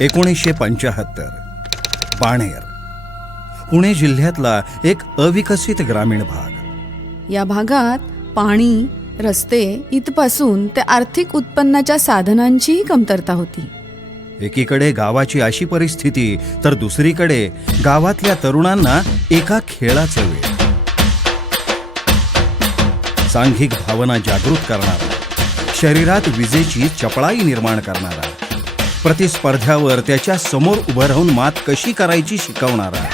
1975 बाणेर, पुणे जिल्ह्यातला एक अविकसित ग्रामीण भाग. या भागात पाणी, रस्ते इथपासून ते आर्थिक उत्पन्नाच्या साधनांचीही कमतरता होती. एकीकडे गावाची अशी परिस्थिती तर दुसरीकडे गावातल्या तरुणांना एका खेळाचं वेळ. सांघिक भावना जागृत करणारा, शरीरात विजेची चपळाई निर्माण करणारा, प्रतिस्पर्ध्यावर त्याच्या समोर उभं राहून मात कशी करायची शिकवणारा,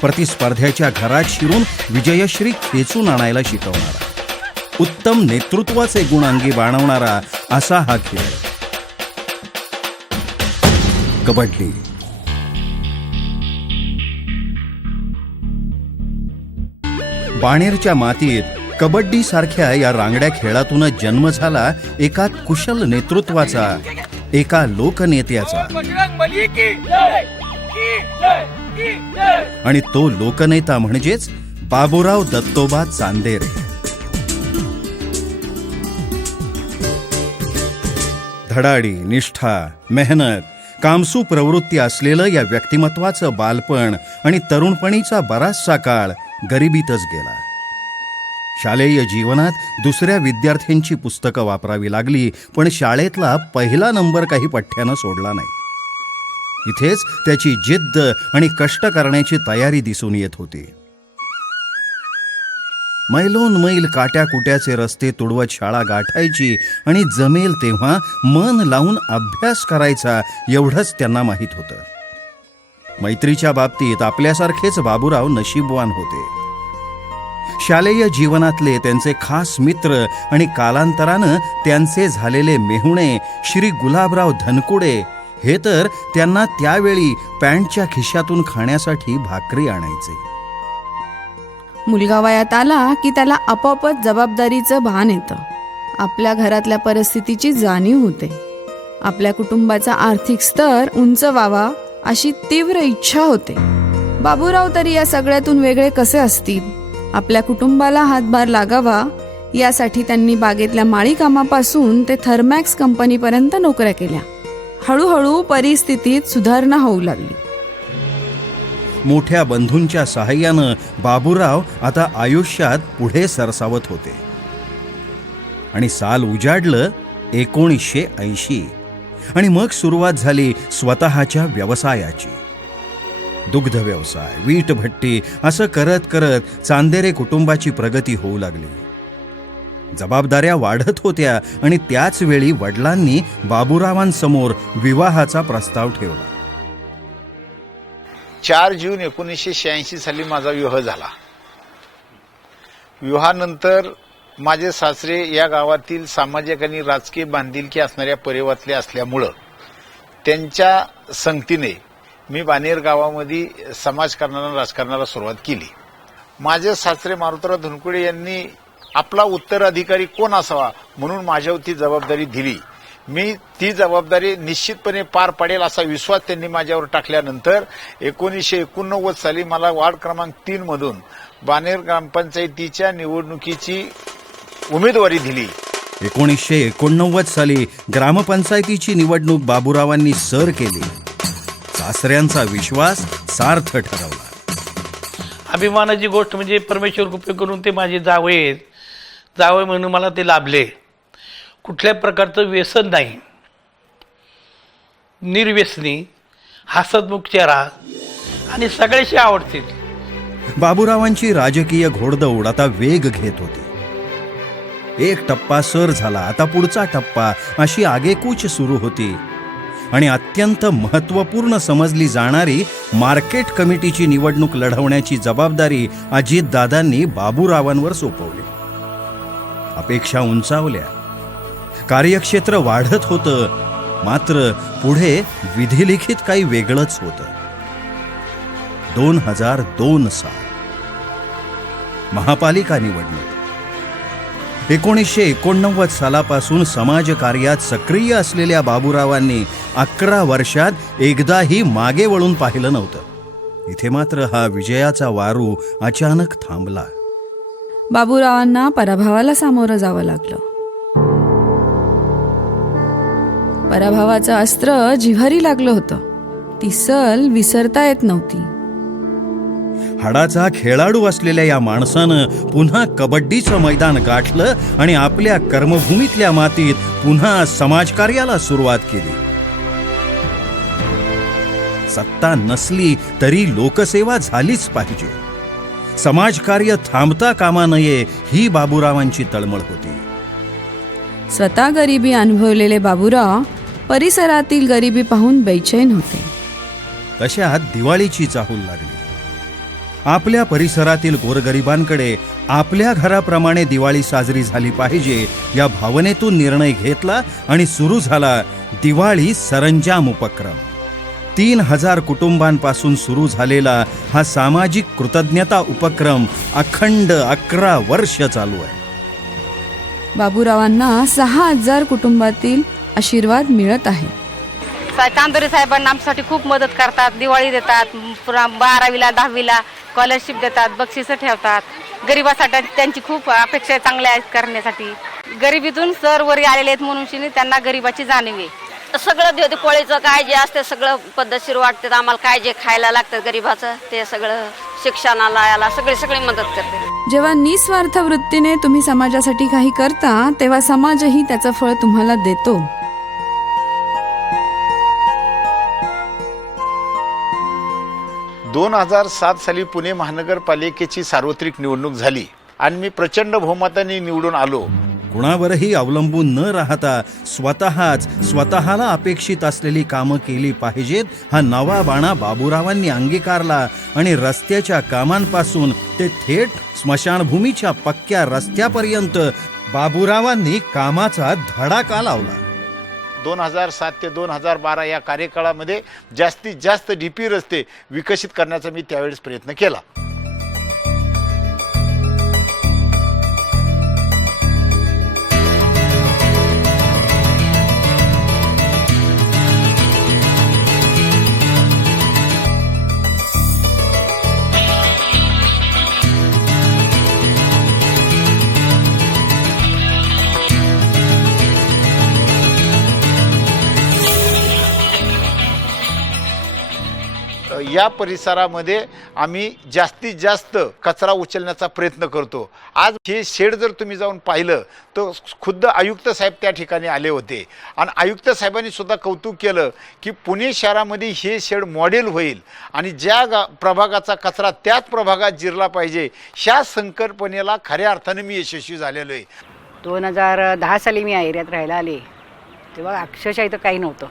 प्रतिस्पर्ध्याच्या घरात शिरून विजयश्री खेचून आणायला शिकवणारा, उत्तम नेतृत्वाचे गुण अंगी बाणवणारा असा हा खेळ कबड्डी. बाणेरच्या मातीत कबड्डी सारख्या या रांगड्या खेळातूनच जन्म झाला एका कुशल नेतृत्वाचा, एका लोकनेत्याचा. आणि तो लोकनेता म्हणजेच बाबूराव दत्तोबा चांदेरे. धडाडी, निष्ठा, मेहनत, कामसू प्रवृत्ती असलेलं या व्यक्तिमत्वाचं बालपण आणि तरुणपणीचा बराचसा काळ गरिबीतच गेला. शालेय जीवनात दुसऱ्या विद्यार्थ्यांची पुस्तकं वापरावी लागली, पण शाळेतला पहिला नंबर काही पठ्ठ्यानं सोडला नाही. इथेच त्याची जिद्द आणि कष्ट करण्याची तयारी दिसून येत होती. मैलोन मैल काट्याकुट्याचे रस्ते तुडवत शाळा गाठायची आणि जमेल तेव्हा मन लावून अभ्यास करायचा, एवढंच त्यांना माहीत होतं. मैत्रीच्या बाबतीत आपल्यासारखेच बाबूराव नशीबवान होते. शालेय जीवनातले त्यांचे खास मित्र आणि कालांतरानं त्यांचे झालेले मेहुणे श्री गुलाबराव धनकुडे हे तर त्यांना त्यावेळी पॅन्टच्या खिशातून खाण्यासाठी भाकरी आणायचे. मुलगा वयात आला की त्याला आपोआपच जबाबदारीचं भान येतं. आपल्या घरातल्या परिस्थितीची जाणीव होते. आपल्या कुटुंबाचा आर्थिक स्तर उंच व्हावा अशी तीव्र इच्छा होते. बाबूराव तरी या सगळ्यातून वेगळे कसे असतील? आपल्या कुटुंबाला हातभार लागावा यासाठी त्यांनी बागेतल्या माळी कामापासून ते थर्मॅक्स कंपनीपर्यंत नोकऱ्या केल्या. हळूहळू परिस्थितीत सुधारणा होऊ लागली. मोठ्या बंधूंच्या सहाय्यानं बाबूराव आता आयुष्यात पुढे सरसावत होते. आणि साल उजाडलं 1980 आणि मग सुरुवात झाली स्वतःच्या व्यवसायाची. दुग्ध व्यवसाय, वीटभट्टी असं करत करत चांदेरे कुटुंबाची प्रगती होऊ लागली. जबाबदाऱ्या वाढत होत्या आणि त्याच वेळी वडिलांनी बाबूरावांसमोर विवाहाचा प्रस्ताव ठेवला. 4 जून 1986 साली माझा विवाह झाला. विवाहानंतर माझे सासरे या गावातील सामाजिक आणि राजकीय बांधिलकी असणाऱ्या परिवारातले असल्यामुळं त्यांच्या संगतीने मी बाणेर गावामध्ये समाजकारणाला, राजकारणाला सुरुवात केली. माझे सासरे मारुतराव धनकुडे यांनी आपला उत्तराधिकारी कोण असावा म्हणून माझ्यावर ती जबाबदारी दिली. मी ती जबाबदारी निश्चितपणे पार पाडेल असा विश्वास त्यांनी माझ्यावर टाकल्यानंतर 1989 साली मला वार्ड क्रमांक 3 मधून बाणेर ग्रामपंचायतीच्या निवडणुकीची उमेदवारी दिली. 1989 साली ग्रामपंचायतीची निवडणूक बाबूरावांनी सर केली. सासऱ्यांचा विश्वास सार्थ ठरवला. अभिमानाची गोष्ट म्हणजे परमेश्वर कृपे करून ते माझे जावई म्हणून मला ते लाभले. कुठल्या प्रकारचं व्यसन नाही, निर्व्यसनी, हसतमुख चेहरा आणि सगळ्याशी आवडतील. बाबूरावांची राजकीय घोडदौड आता वेग घेत होती. एक टप्पा सर झाला, आता पुढचा टप्पा अशी आगेकूच सुरू होती. आणि अत्यंत महत्त्वपूर्ण समजली जाणारी मार्केट कमिटीची निवडणूक लढवण्याची जबाबदारी अजितदादांनी बाबूरावांवर सोपवली. अपेक्षा उंचावल्या, कार्यक्षेत्र वाढत होतं, मात्र पुढे विधिलिखित काही वेगळंच होतं. 2002 साल महापालिका निवडणूक. 1989 सालापासून समाजकार्यात सक्रिय असलेल्या बाबूरावांनी 11 वर्षात एकदाही मागे वळून पाहिलं नव्हतं. इथे मात्र हा विजयाचा वारू अचानक थांबला. बाबूरावांना पराभवाला सामोरं जावं लागलं. पराभवाचं अस्त्र जिव्हारी लागलं होतं. ती सल विसरता येत नव्हती. हाडाचा खेळाडू असलेल्या या माणसानं पुन्हा कबड्डीचं मैदान गाठलं आणि आपल्या कर्मभूमीतल्या मातीत पुन्हा समाजकार्याला सुरुवात केली. सत्ता नसली तरी लोकसेवा झालीच पाहिजे. समाजकार्य थांबता कामा नये ही बाबूरावांची तळमळ होती. स्वतः गरिबी अनुभवलेले बाबूराव परिसरातील गरिबी पाहून बेचैन होते. तशात दिवाळीची चाहूल लागली. आपल्या परिसरातील गोरगरिबांकडे आपल्या घराप्रमाणे दिवाळी साजरी झाली पाहिजे या भावनेतून निर्णय घेतला आणि सुरू झाला दिवाळी सरंजाम उपक्रम. 3000 कुटुंबांपासून सुरू झालेला हा सामाजिक कृतज्ञता उपक्रम अखंड 11 वर्ष चालू आहे. बाबूरावांना 6000 कुटुंबातील आशीर्वाद मिळत आहे. तांदुरे साहेबांना आमच्यासाठी खूप मदत करतात. दिवाळी देतात, पुन्हा 12वीला 10वीला स्कॉलरशिप देतात, बक्षिसं ठेवतात. गरिबासाठी त्यांची खूप अपेक्षा आहे चांगल्या करण्यासाठी. गरिबीतून सर वरी आलेले आहेत म्हणून त्यांना गरिबाची जाणीव आहे. सगळं दिवाळीचं काय जे असते सगळं पद्धतशीर वाटते. आम्हाला काय जे खायला लागतं गरिबाचं ते सगळं शिक्षणाला याला सगळी मदत करते. जेव्हा निस्वार्थ वृत्तीने तुम्ही समाजासाठी काही करता तेव्हा समाजही त्याचं फळ तुम्हाला देतो. दोन 2007 साली पुणे महानगरपालिकेची सार्वत्रिक निवडणूक झाली आणि मी प्रचंड बहुमताने निवडून आलो. कुणावरही अवलंबून न राहता स्वतःला अपेक्षित असलेली कामं केली पाहिजेत हा नवा बाणा बाबूरावांनी अंगीकारला आणि रस्त्याच्या कामांपासून ते थेट स्मशानभूमीच्या पक्क्या रस्त्यापर्यंत बाबूरावांनी कामाचा धडाका लावला. 2007 ते 2012 या कार्यकाळामध्ये जास्तीत जास्त डीपी रस्ते विकसित करण्याचा मी त्यावेळेस प्रयत्न केला. या परिसरामध्ये आम्ही जास्तीत जास्त कचरा उचलण्याचा प्रयत्न करतो. आज हे शेड जर तुम्ही जाऊन पाहिलं तर खुद्द आयुक्त साहेब त्या ठिकाणी आले होते आणि आयुक्त साहेबांनी सुद्धा कौतुक केलं की पुणे शहरामध्ये हे शेड मॉडेल होईल आणि ज्या प्रभागाचा कचरा त्याच प्रभागात जिरला पाहिजे ह्या संकल्पनेला खऱ्या अर्थाने मी यशस्वी झालेलो आहे. 2010 साली मी या एरियात राहायला आले तेव्हा अक्षरशः इथं काही नव्हतं.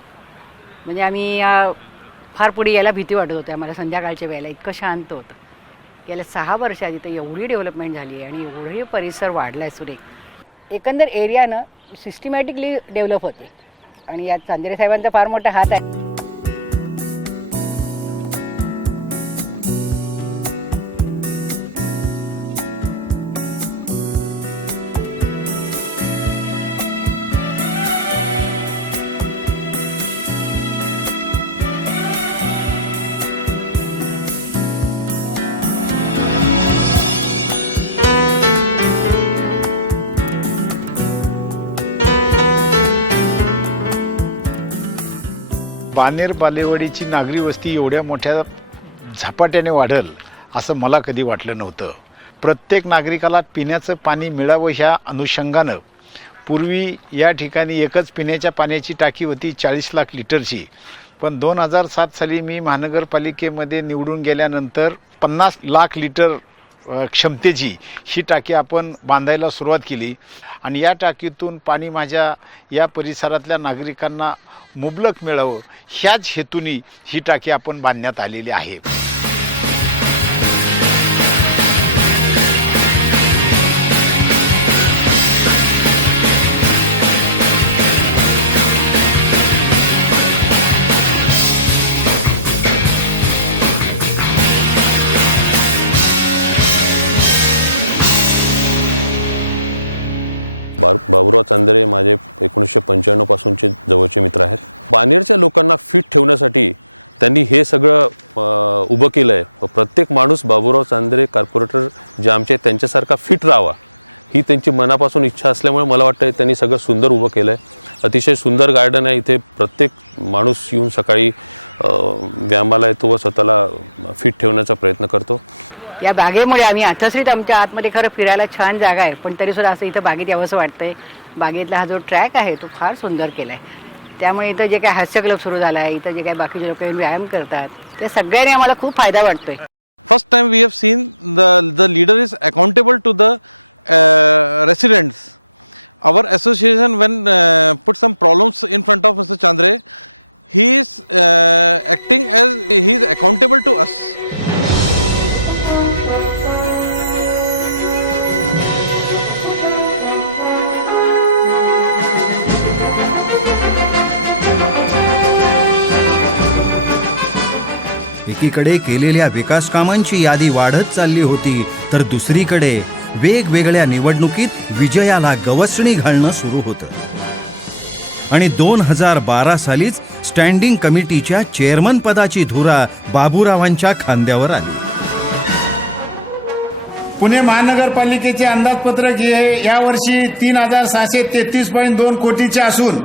म्हणजे आम्ही फार पुढे यायला भीती वाटत होती आम्हाला. संध्याकाळच्या वेळेला इतकं शांत होतं. गेल्या 6 वर्षात इथं एवढी डेव्हलपमेंट झाली आहे आणि एवढे परिसर वाढला आहे सुरेख. एकंदर एरियानं सिस्टमॅटिकली डेव्हलप होते आणि यात चांदेरे साहेबांचा फार मोठा हात आहे. बानेर बालेवाडीची नागरी वस्ती एवढ्या मोठ्या झपाट्याने वाढेल असं मला कधी वाटलं नव्हतं. प्रत्येक नागरिकाला पिण्याचं पाणी मिळावं ह्या अनुषंगानं पूर्वी या ठिकाणी एकच पिण्याच्या पाण्याची टाकी होती 40 लाख लिटरची. पण 2007 साली मी महानगरपालिकेमध्ये निवडून गेल्यानंतर 50 लाख लिटर क्षमतेची ही टाकी आपण बांधायला सुरुवात केली आणि या टाकीतून पाणी माझ्या या परिसरातल्या नागरिकांना मुबलक मिळावं ह्याच हेतूने ही टाकी आपण बांधण्यात आलेली आहे. या बागेमुळे आम्ही अथसरीत आमच्या आतमध्ये खरं फिरायला छान जागा आहे, पण तरीसुद्धा असं इथं बागेत यावंसं वाटतंय. बागेतला हा जो ट्रॅक आहे तो फार सुंदर केला आहे. त्यामुळे इथं जे काय हास्य क्लब सुरू झाला आहे, इथं जे काही बाकीचे लोक येऊन व्यायाम करतात, त्या सगळ्यांनी आम्हाला खूप फायदा वाटतोय. एकीकडे केलेल्या विकास कामांची यादी वाढत चालली होती, तर दुसरीकडे वेगवेगळ्या निवडणुकीत विजयाला गवसणी घालणं सुरू होतं. आणि 2012 सालीच स्टँडिंग कमिटीच्या चेअरमन पदाची धुरा बाबूरावांच्या खांद्यावर आली. पुणे महानगरपालिकेचे अंदाजपत्रक हे यावर्षी 3,633.2 कोटीचे असून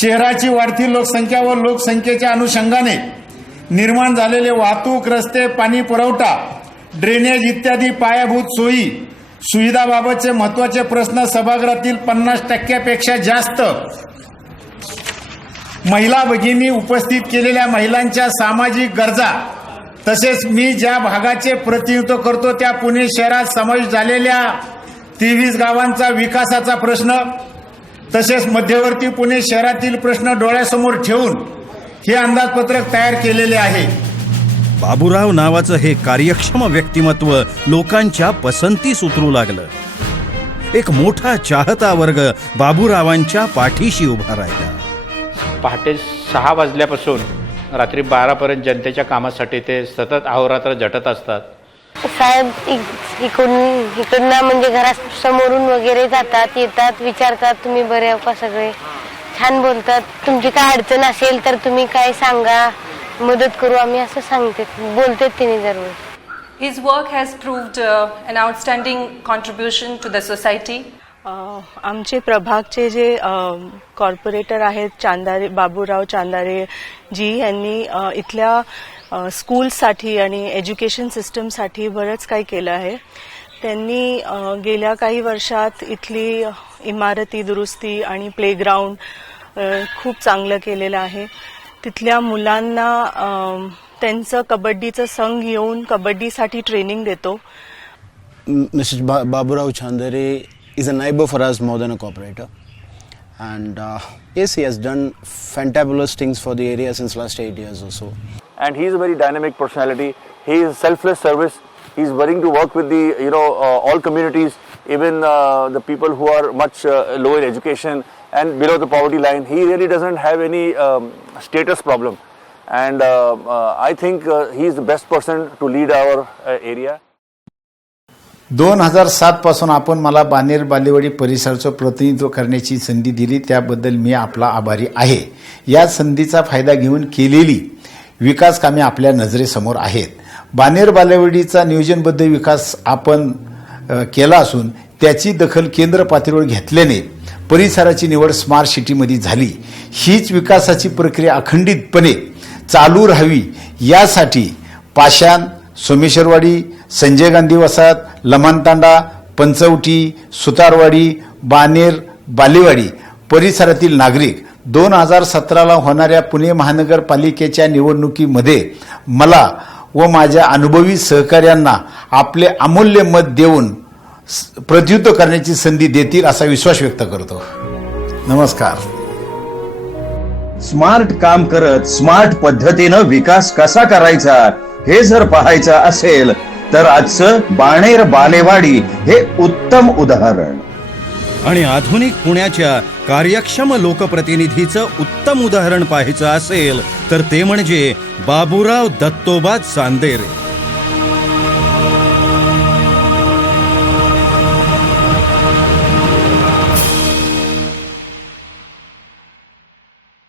शहराची वाढती लोकसंख्या व लोकसंख्येच्या अनुषंगाने निर्माण झालेले वाहतूक, रस्ते, पाणी पुरवठा, ड्रेनेज इत्यादी पायाभूत सोयी सुविधाबाबतचे महत्त्वाचे प्रश्न सभागृहातील 50% जास्त महिला भगिनी उपस्थित केलेल्या महिलांच्या सामाजिक गरजा, तसेच मी ज्या भागाचे प्रतिनिधित्व करतो त्या पुणे शहरात समावेश झालेल्या 23 गावांचा विकासाचा प्रश्न, तसेच मध्यवर्ती पुणे शहरातील प्रश्न डोळ्यासमोर ठेवून हे अंदाजपत्रक तयार केलेले आहे. बाबूराव नावाचं हे कार्यक्षम व्यक्तिमत्व लोकांच्या पसंतीस उतरू लागलं. एक मोठा चाहता वर्ग बाबूरावांच्या पाठीशी उभा राहिला. पहाटे 6 वाजल्यापासून रात्री 12पर्यंत जनतेच्या कामासाठी ते सतत अहोरात्र झटत असतात. साहेब इकडनं म्हणजे घरासमोरून वगैरे जातात, येतात, विचारतात तुम्ही बरे आहो का, सगळे छान बोलतात. तुमची काय अडचण असेल तर तुम्ही काय सांगा, मदत करू आम्ही, असं सांगते बोलते तिने दरवेळी. His work has proved an outstanding contribution to the society. आमचे प्रभागचे जे कॉर्पोरेटर आहेत चांदारे, बाबूराव चांदारे जी यांनी इथल्या स्कूल्ससाठी आणि एज्युकेशन सिस्टमसाठी बरंच काही केलं आहे. त्यांनी गेल्या काही वर्षात इथली इमारती दुरुस्ती आणि प्लेग्राऊंड खूप चांगलं केलेलं आहे. तिथल्या मुलांना त्यांचं कबड्डीचं संघ येऊन कबड्डीसाठी ट्रेनिंग देतो. Mr. Baburao Chandare is a neighbor for us more than a cooperator, and yes, he has done fantabulous things for the area since last 8 years or so. And he is a very dynamic personality. He is selfless service. He is willing to work with the all communities, even the people who are much low in education and below the poverty line. He really doesn't have any status problem, and I think he is the best person to lead our area. 2007 पासून आपण मला बाणेर बालेवाडी परिसराचं प्रतिनिधित्व करण्याची संधी दिली, त्याबद्दल मी आपला आभारी आहे. या संधीचा फायदा घेऊन केलेली विकास कामे आपल्या नजरेसमोर आहेत. बाणेर बालेवाडीचा नियोजनबद्ध विकास आपण केला असून त्याची दखल केंद्र पातळीवर घेतल्याने परिसराची निवड स्मार्ट सिटीमध्ये झाली. हीच विकासाची प्रक्रिया अखंडितपणे चालू राहावी यासाठी पाषाण, सोमेश्वरवाडी, संजय गांधी वसाहत, लमानतांडा, पंचवटी, सुतारवाडी, बाणेर बालेवाडी परिसरातील नागरिक 2017ला होणाऱ्या पुणे महानगरपालिकेच्या निवडणुकीमध्ये मला व माझ्या अनुभवी सहकाऱ्यांना आपले अमूल्य मत देऊन प्रतिनिधित्व करण्याची संधी देतील असा विश्वास व्यक्त करतो. नमस्कार. स्मार्ट काम करत स्मार्ट पद्धतीनं विकास कसा करायचा हे जर पाहायचं असेल तर आजचं बाणेर बालेवाडी हे उत्तम उदाहरण. आणि आधुनिक पुण्याच्या कार्यक्षम लोकप्रतिनिधीचं उत्तम उदाहरण पाहायचं असेल तर ते म्हणजे बाबूराव दत्तोबा चांदेरे.